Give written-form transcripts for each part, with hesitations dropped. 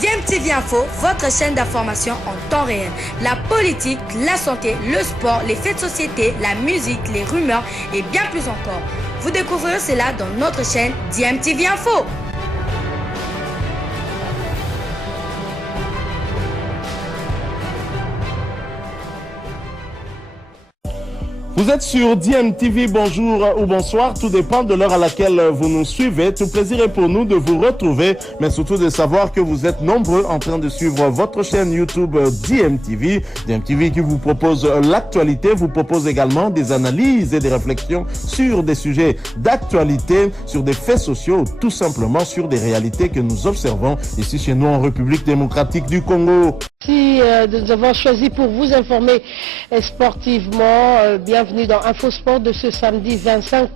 DMTV Info, votre chaîne d'information en temps réel. La politique, la santé, le sport, les faits de société, la musique, les rumeurs et bien plus encore. Vous découvrirez cela dans notre chaîne DMTV Info. Vous êtes sur DMTV, bonjour ou bonsoir, tout dépend de l'heure à laquelle vous nous suivez. Tout plaisir est pour nous de vous retrouver, mais surtout de savoir que vous êtes nombreux en train de suivre votre chaîne YouTube DMTV. DMTV qui vous propose l'actualité, vous propose également des analyses et des réflexions sur des sujets d'actualité, sur des faits sociaux, tout simplement sur des réalités que nous observons ici chez nous en République démocratique du Congo. Merci de nous avoir choisi pour vous informer sportivement. Bienvenue dans Infosport de ce samedi 25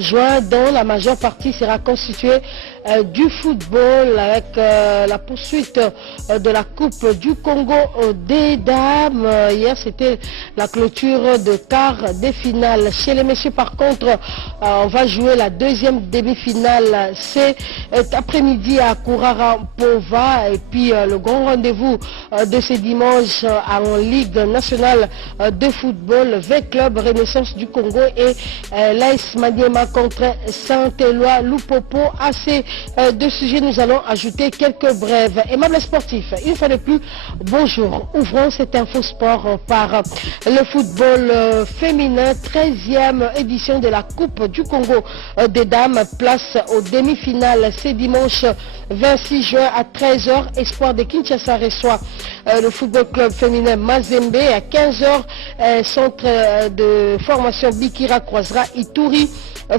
juin, dont la majeure partie sera constituée du football avec la poursuite de la Coupe du Congo des dames. Hier, c'était la clôture de quart des finales. Chez les messieurs, par contre, on va jouer la deuxième demi-finale. C'est après-midi à Kourarampova. Et puis, le grand rendez-vous de ce dimanche en Ligue nationale de football, V-Club Renaissance du Congo et l'AS Maniema contre Saint-Éloi Lupopo. À ces deux sujets, nous allons ajouter quelques brèves. Aimables sportifs, une fois de plus, bonjour. Ouvrons cet Infosport par le football féminin, 13e édition de la Coupe du Congo des dames. Place aux demi-finales, c'est dimanche 26 juin à 13h. Espoir de Kinshasa reçoit le football club féminin Mazembe. À 15h, centre de formation Bikira croisera Ituri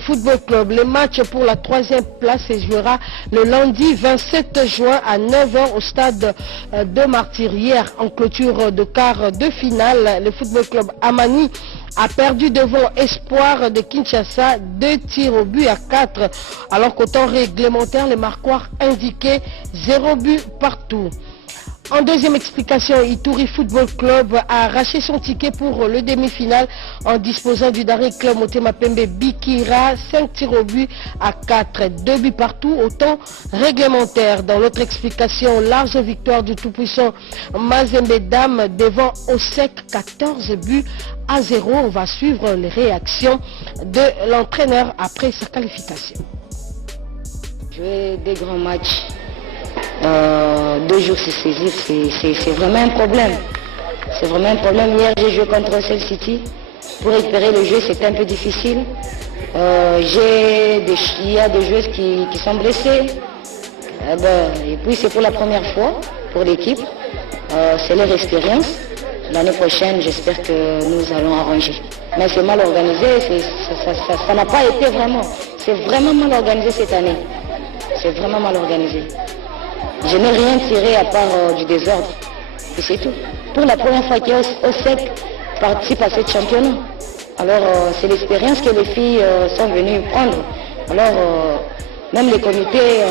Football Club. Le match pour la 3e place se jouera le lundi 27 juin à 9h au stade de Martyrs. Hier, en clôture de quart de finale, le football club Amani a perdu devant Espoir de Kinshasa 2 tirs au but à 4, alors qu'au temps réglementaire, les marquoirs indiquaient 0 but partout. En deuxième explication, Ituri Football Club a arraché son ticket pour le demi-finale en disposant du dernier club Motema Pembe Bikira, 5 tirs au but à 4, 2 buts partout au temps réglementaire. Dans l'autre explication, large victoire du tout-puissant Mazembe Dame devant Osek, 14 buts à 0. On va suivre les réactions de l'entraîneur après sa qualification. Jouer des grands matchs. 2 jours se saisir, c'est vraiment un problème. C'est vraiment un problème. Hier, j'ai joué contre Cell City. Pour récupérer le jeu, c'était un peu difficile. Il y a des joueuses qui sont blessées. Et puis, c'est pour la première fois pour l'équipe. C'est leur expérience. L'année prochaine, j'espère que nous allons arranger. Mais c'est mal organisé. Ça n'a pas été vraiment. C'est vraiment mal organisé cette année. C'est vraiment mal organisé. Je n'ai rien tiré à part du désordre. Et c'est tout. Pour la première fois qu'OSEC participe à ce championnat. Alors c'est l'expérience que les filles sont venues prendre. Alors même les comités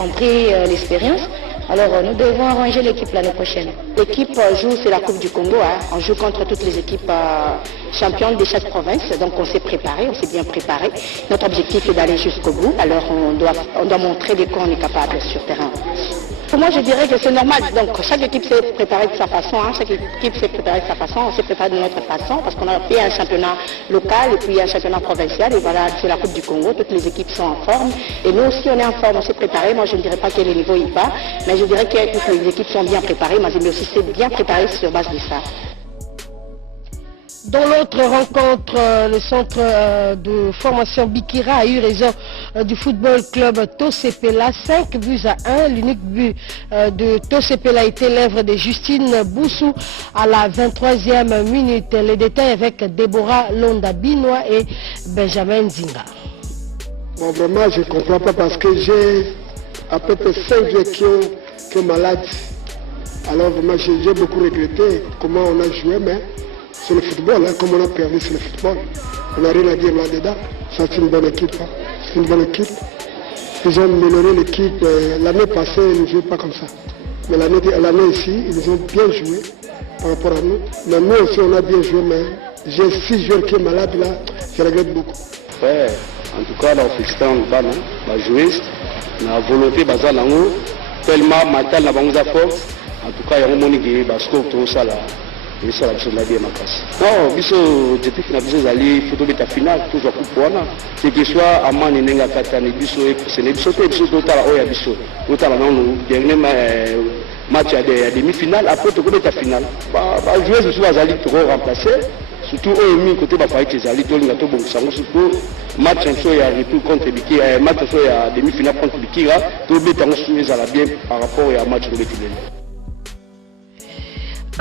ont pris l'expérience. Alors nous devons arranger l'équipe l'année prochaine. L'équipe joue, c'est la Coupe du Congo. On joue contre toutes les équipes championnes de chaque province. Donc on s'est préparé, on s'est bien préparé. Notre objectif est d'aller jusqu'au bout. Alors on doit montrer de quoi on est capable sur terrain. Pour moi, je dirais que c'est normal. Donc chaque équipe s'est préparée de sa façon. Chaque équipe s'est préparée de sa façon. On s'est préparé de notre façon parce qu'on a fait un championnat local et puis un championnat provincial. Et voilà, c'est la Coupe du Congo. Toutes les équipes sont en forme. Et nous aussi, on est en forme. On s'est préparé. Moi, je ne dirais pas quel est le niveau il va. Mais je dirais que toutes les équipes sont bien préparées. Mazembe aussi s'est bien préparé sur base de ça. Dans l'autre rencontre, le centre de formation Bikira a eu raison du football club Tosepela, 5 buts à 1. L'unique but de Tosepela a été l'œuvre de Justine Boussou à la 23e minute. Les détails avec Déborah Londa-Binois et Benjamin Zinga. Bon, vraiment, je ne comprends pas parce que j'ai à peu près 5 vieux qui sont malades. Alors vraiment, j'ai beaucoup regretté comment on a joué, mais c'est le football, comme on a perdu, c'est le football. On n'a rien à dire là-dedans. Ça, c'est une bonne équipe. C'est une bonne équipe. Ils ont amélioré l'équipe. L'année passée, ils ne jouaient pas comme ça. Mais l'année ici, ils ont bien joué par rapport à nous. Mais nous aussi, on a bien joué, mais j'ai 6 joueurs qui sont malades là. Je regrette beaucoup. Ouais, en tout cas, on fait on va jouer. La volonté, actuellement mental na bango za force en tout cas yango moni ke ba score to sala et ça la bien ma casse non biso objectif na biso zali photo beta finale toujours coup wana c'est que soit amani nenga katani biso et c'est ne biso to tala oya biso to tala non dernier match à demi-finale après to beta finale ba joueurs so azali trop remplacer surtout au mi côté ba faille ezali to linga to bon sango surtout match en so ya retour contre Biki match so ya demi-finale contre Bikira to beta ngo so ezala bien par rapport à match de Betilele.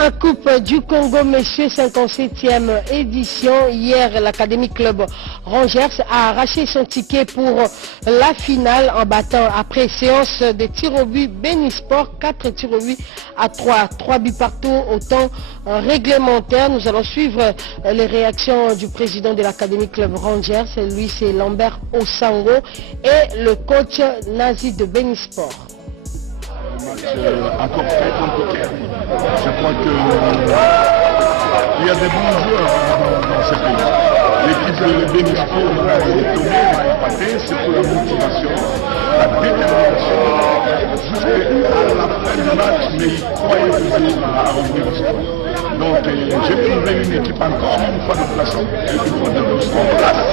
En Coupe du Congo, messieurs, 57e édition. Hier, l'Académie Club Rangers a arraché son ticket pour la finale en battant, après séance de tir au but, Benisport, 4 tirs au but à 3. 3 buts partout au temps réglementaire. Nous allons suivre les réactions du président de l'Académie Club Rangers. Lui, c'est Lambert Osango et le coach Nazi de Benisport. Encore très compliqué. Je crois qu'il y a des bons joueurs dans ce pays. L'équipe de Benisport m'a étonné, m'a épaté, c'est pour la motivation, la détermination. Jusqu'à la fin du match, mais ils croyaient toujours à revenir au sport. Donc j'ai trouvé une équipe encore une fois de plaçant, une fois de plus en place,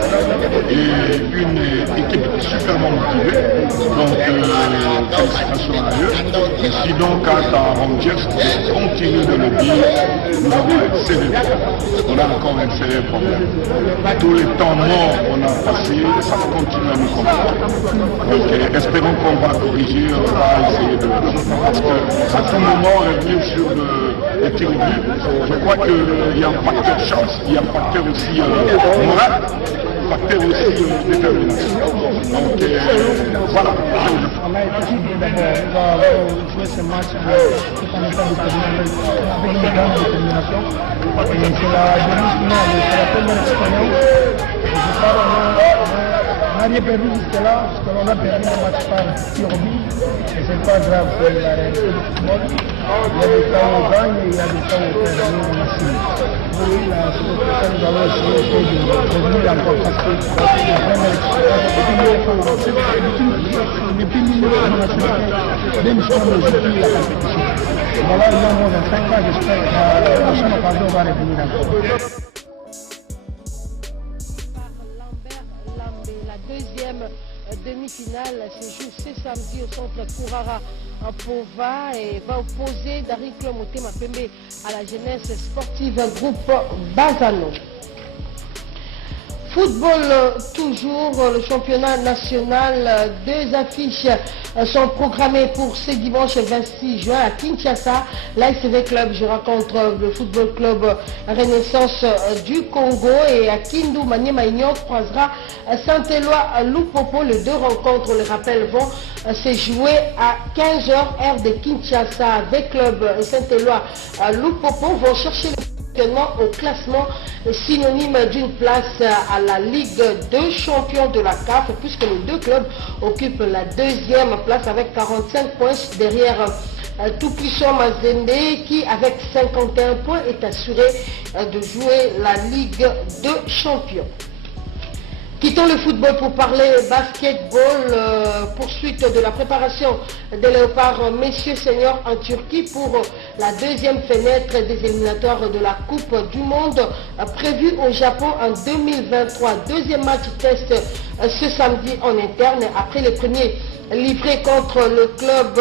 et une équipe superment motivée. Donc félicitations à eux. Ici donc à Rangers, je continue de le dire, nous avons un sérieux problème. On a encore un sérieux problème. Tous les temps morts qu'on a passés, ça continue à nous combattre. Donc espérons qu'on va corriger, on va essayer de... Parce qu'à tout moment, revenir sur le tir au but, je crois qu'il y a un facteur chance, il y a un facteur aussi moral, un facteur aussi détermination. Donc voilà. On a été ciblé d'abord, nous avons joué ce match tout en étant déterminé, avec une grande détermination. Et c'est la demi-finale, c'est la première expérience. Je parle, on n'a rien perdu jusque-là, parce qu'on a perdu le match par tir au but. Et c'est pas grave, c'est la réalité du football. Il y a des temps où on gagne et il y a des temps où on perd, on a signé. Oui, la semaine prochaine, nous allons essayer de revenir encore parce que c'est la première expérience. Depuis 1999, même si on ne joue plus la compétition. Voilà, il y a moins de 5 ans, j'espère que la prochaine occasion va revenir encore. La deuxième demi-finale se joue ce samedi au centre Kourara en Pova et va opposer Dariklo Motema Pembe à la jeunesse sportive groupe Bazano. Football toujours, le championnat national, 2 affiches sont programmées pour ce dimanche 26 juin à Kinshasa. L'ASV Club, je rencontre le football club Renaissance du Congo, et à Kindu, Maniema Union croisera Saint-Éloi Lupopo. Les 2 rencontres, on le rappelle, vont se jouer à 15h heure de Kinshasa. Avec club Saint-Éloi Lupopo vont chercher le au classement synonyme d'une place à la Ligue 2 champion de la CAF, puisque les 2 clubs occupent la 2e place avec 45 points derrière Tout-Puissant Mazembe qui avec 51 points est assuré de jouer la Ligue 2 champion. Quittons le football pour parler basketball, poursuite de la préparation des Léopards messieurs seniors en Turquie pour la 2e fenêtre des éliminatoires de la Coupe du Monde prévue au Japon en 2023. 2e match test ce samedi en interne après les premiers livrés contre le club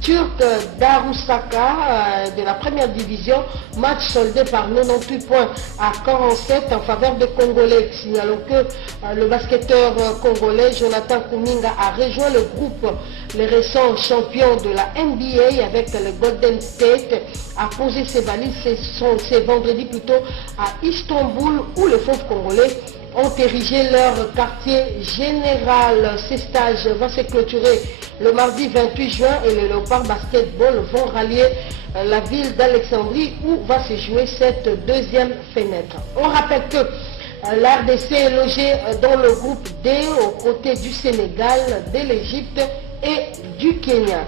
turc d'Arusaka de la première division, match soldé par 98 points à 47 en faveur des Congolais. Signalons que le basketteur congolais Jonathan Kuminga a rejoint le groupe, les récents champions de la NBA avec le Golden State, a posé ses valises ce vendredi plutôt à Istanbul où les Fauves congolais ont érigé leur quartier général. Ces stages vont se clôturer le mardi 28 juin et les Léopards Basketball vont rallier la ville d'Alexandrie où va se jouer cette 2e fenêtre. On rappelle que l'RDC est logé dans le groupe D aux côtés du Sénégal, de l'Égypte et du Kenya.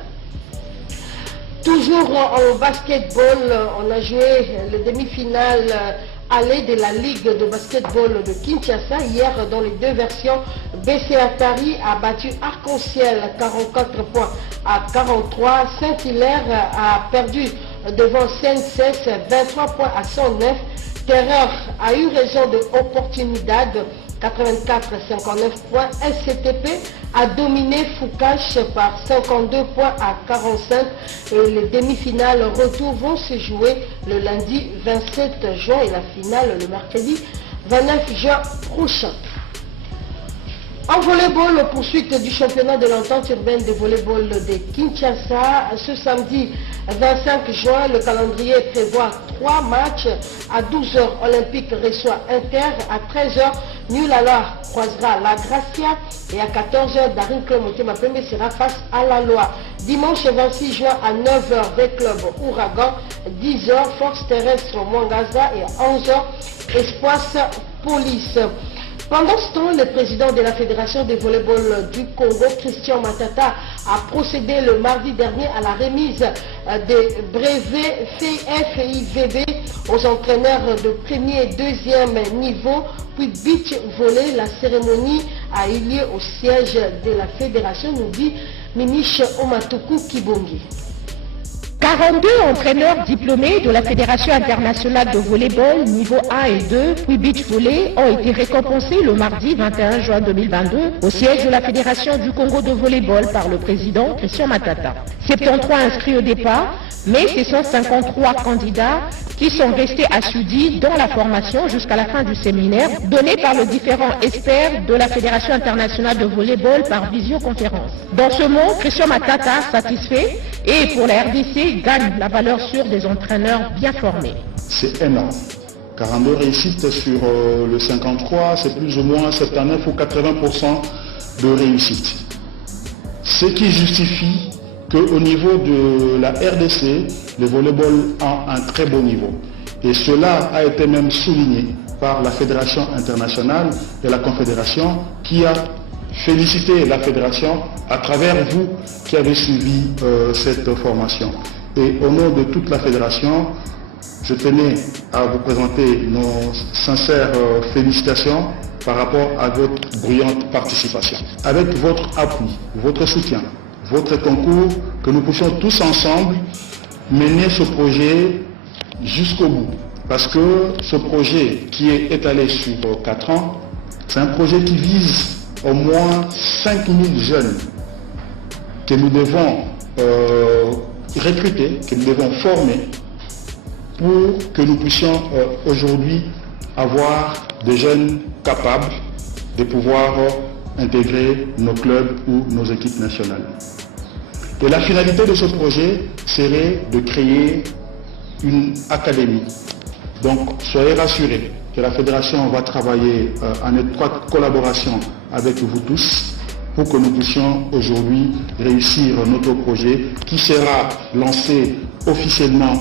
Toujours en basketball, on a joué le demi-finale aller de la Ligue de basketball de Kinshasa. Hier, dans les deux versions, BC Atari a battu Arc-en-Ciel 44 points à 43. Saint-Hilaire a perdu devant CNCS 23 points à 109. Terreur a eu raison de Opportunidad 84-59 points. SCTP a dominé Foucache par 52 points à 45. Et les demi-finales retour vont se jouer le lundi 27 juin et la finale le mercredi 29 juin prochain. En volleyball, poursuite du championnat de l'entente urbaine de volleyball de Kinshasa. Ce samedi 25 juin, le calendrier prévoit 3 matchs. À 12h, Olympique reçoit Inter. À 13h, Nulala croisera la Gracia. Et à 14h, Daring Club Motema Pembe sera face à la loi. Dimanche 26 juin à 9h, des clubs Ouragan. 10h, Force Terrestre Mwangaza. Et à 11h, Espoir Police. Pendant ce temps, le président de la Fédération de volleyball du Congo, Christian Matata, a procédé le mardi dernier à la remise des brevets FIVB aux entraîneurs de premier et deuxième niveau, puis beach volley. La cérémonie a eu lieu au siège de la Fédération, nous dit Mimiche Omatuku Kibongi. 42 entraîneurs diplômés de la Fédération internationale de volleyball niveau 1 et 2, puis beach volley, ont été récompensés le mardi 21 juin 2022 au siège de la Fédération du Congo de volleyball par le président Christian Matata. 73 inscrits au départ, mais ce sont 53 candidats qui sont restés assoudis dans la formation jusqu'à la fin du séminaire donné par les différents experts de la Fédération internationale de volleyball par visioconférence. Dans ce mot, Christian Matata satisfait et pour la RDC gagne la valeur sûre des entraîneurs bien formés. C'est énorme. 42 réussites sur le 53, c'est plus ou moins 79 ou 80% de réussite. Ce qui justifie qu'au niveau de la RDC, le volleyball a un très bon niveau. Et cela a été même souligné par la Fédération internationale et la Confédération qui a félicité la Fédération à travers vous qui avez suivi cette formation. Et au nom de toute la Fédération, je tenais à vous présenter nos sincères félicitations par rapport à votre brillante participation. Avec votre appui, votre soutien, votre concours, que nous puissions tous ensemble mener ce projet jusqu'au bout. Parce que ce projet qui est étalé sur 4 ans, c'est un projet qui vise au moins 5000 jeunes que nous devons recruter, que nous devons former pour que nous puissions aujourd'hui avoir des jeunes capables de pouvoir intégrer nos clubs ou nos équipes nationales. Et la finalité de ce projet serait de créer une académie. Donc soyez rassurés que la Fédération va travailler en étroite collaboration avec vous tous pour que nous puissions aujourd'hui réussir notre projet qui sera lancé officiellement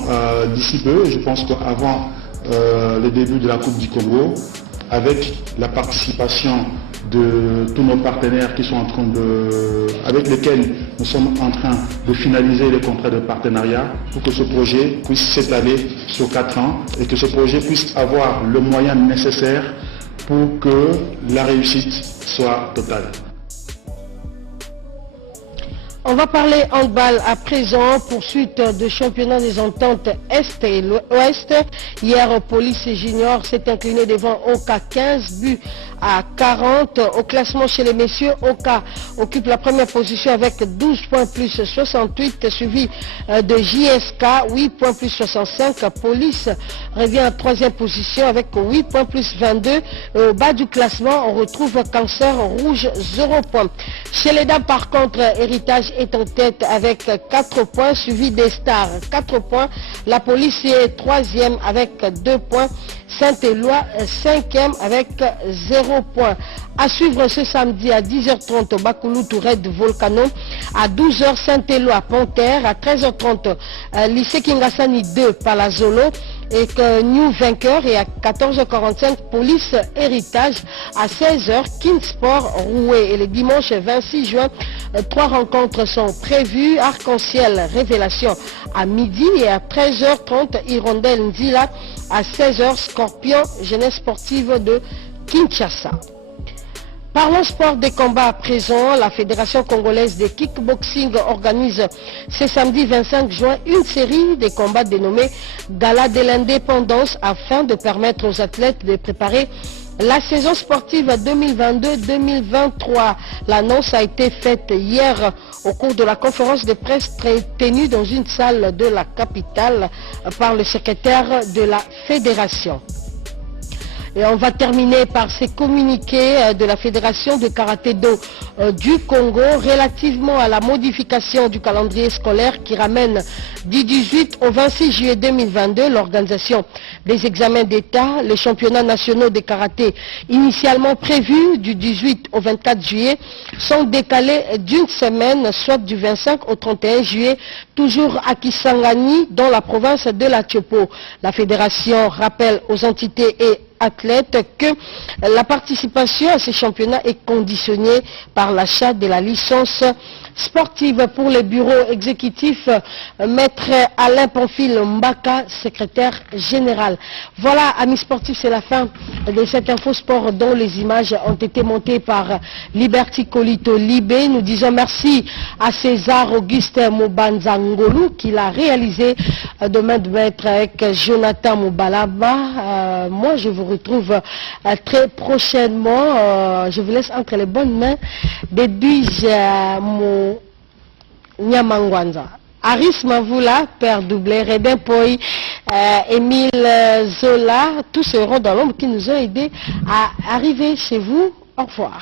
d'ici peu, je pense qu'avant le début de la Coupe du Congo, avec la participation de tous nos partenaires qui sont en train avec lesquels nous sommes en train de finaliser les contrats de partenariat pour que ce projet puisse s'étaler sur 4 ans et que ce projet puisse avoir le moyen nécessaire pour que la réussite soit totale. On va parler handball à présent, poursuite de championnat des ententes Est et Ouest. Hier, Police Junior s'est incliné devant Oka 15 buts à 40. Au classement chez les messieurs, Oka occupe la première position avec 12 points plus 68, suivi de JSK, 8 points plus 65. Police revient en troisième position avec 8 points plus 22. Au bas du classement, on retrouve Cancer Rouge 0 points. Chez les dames, par contre, Héritage est en tête avec 4 points, suivi des Stars 4 points. La Police est troisième avec 2 points. Saint-Éloi 5e avec 0 points. À suivre ce samedi à 10h30 Bakoulou Tourette Volcano, à 12h Saint-Éloi Panthère, à 13h30 Lycée Kingasani 2 Palazolo et que New vainqueur, et à 14h45 Police Héritage, à 16h Kinsport Roué. Et le dimanche 26 juin, 3 rencontres sont prévues. Arc-en-Ciel Révélation à midi et à 13h30 Hirondelle Nzila à 16h, Scorpion, jeunesse sportive de Kinshasa. Parlons sport des combats à présent. La Fédération congolaise de kickboxing organise ce samedi 25 juin une série de combats dénommés Gala de l'indépendance afin de permettre aux athlètes de préparer la saison sportive 2022-2023. L'annonce a été faite hier au cours de la conférence de presse tenue dans une salle de la capitale par le secrétaire de la fédération. Et on va terminer par ces communiqués de la Fédération de karaté-do du Congo relativement à la modification du calendrier scolaire qui ramène du 18 au 26 juillet 2022 l'organisation des examens d'État. Les championnats nationaux de karaté initialement prévus du 18 au 24 juillet sont décalés d'une semaine, soit du 25 au 31 juillet, toujours à Kisangani dans la province de la Tchopo. La fédération rappelle aux entités et athlètes que la participation à ces championnats est conditionnée par l'achat de la licence sportive. Pour les bureaux exécutifs, maître Alain Pamphile Mbaka, secrétaire général. Voilà, amis sportifs, c'est la fin de cette info sport dont les images ont été montées par Liberty Colito Libé. Nous disons merci à César Auguste Mobanzangolu qui l'a réalisé de main de maître avec Jonathan Moubalaba. Moi, je vous retrouve très prochainement. Je vous laisse entre les bonnes mains d'Edwige Nyamangwanza. Aris Mavoula, Père Doublé, Redin Poy, Émile Zola, tous seront dans l'ombre qui nous ont aidés à arriver chez vous. Au revoir.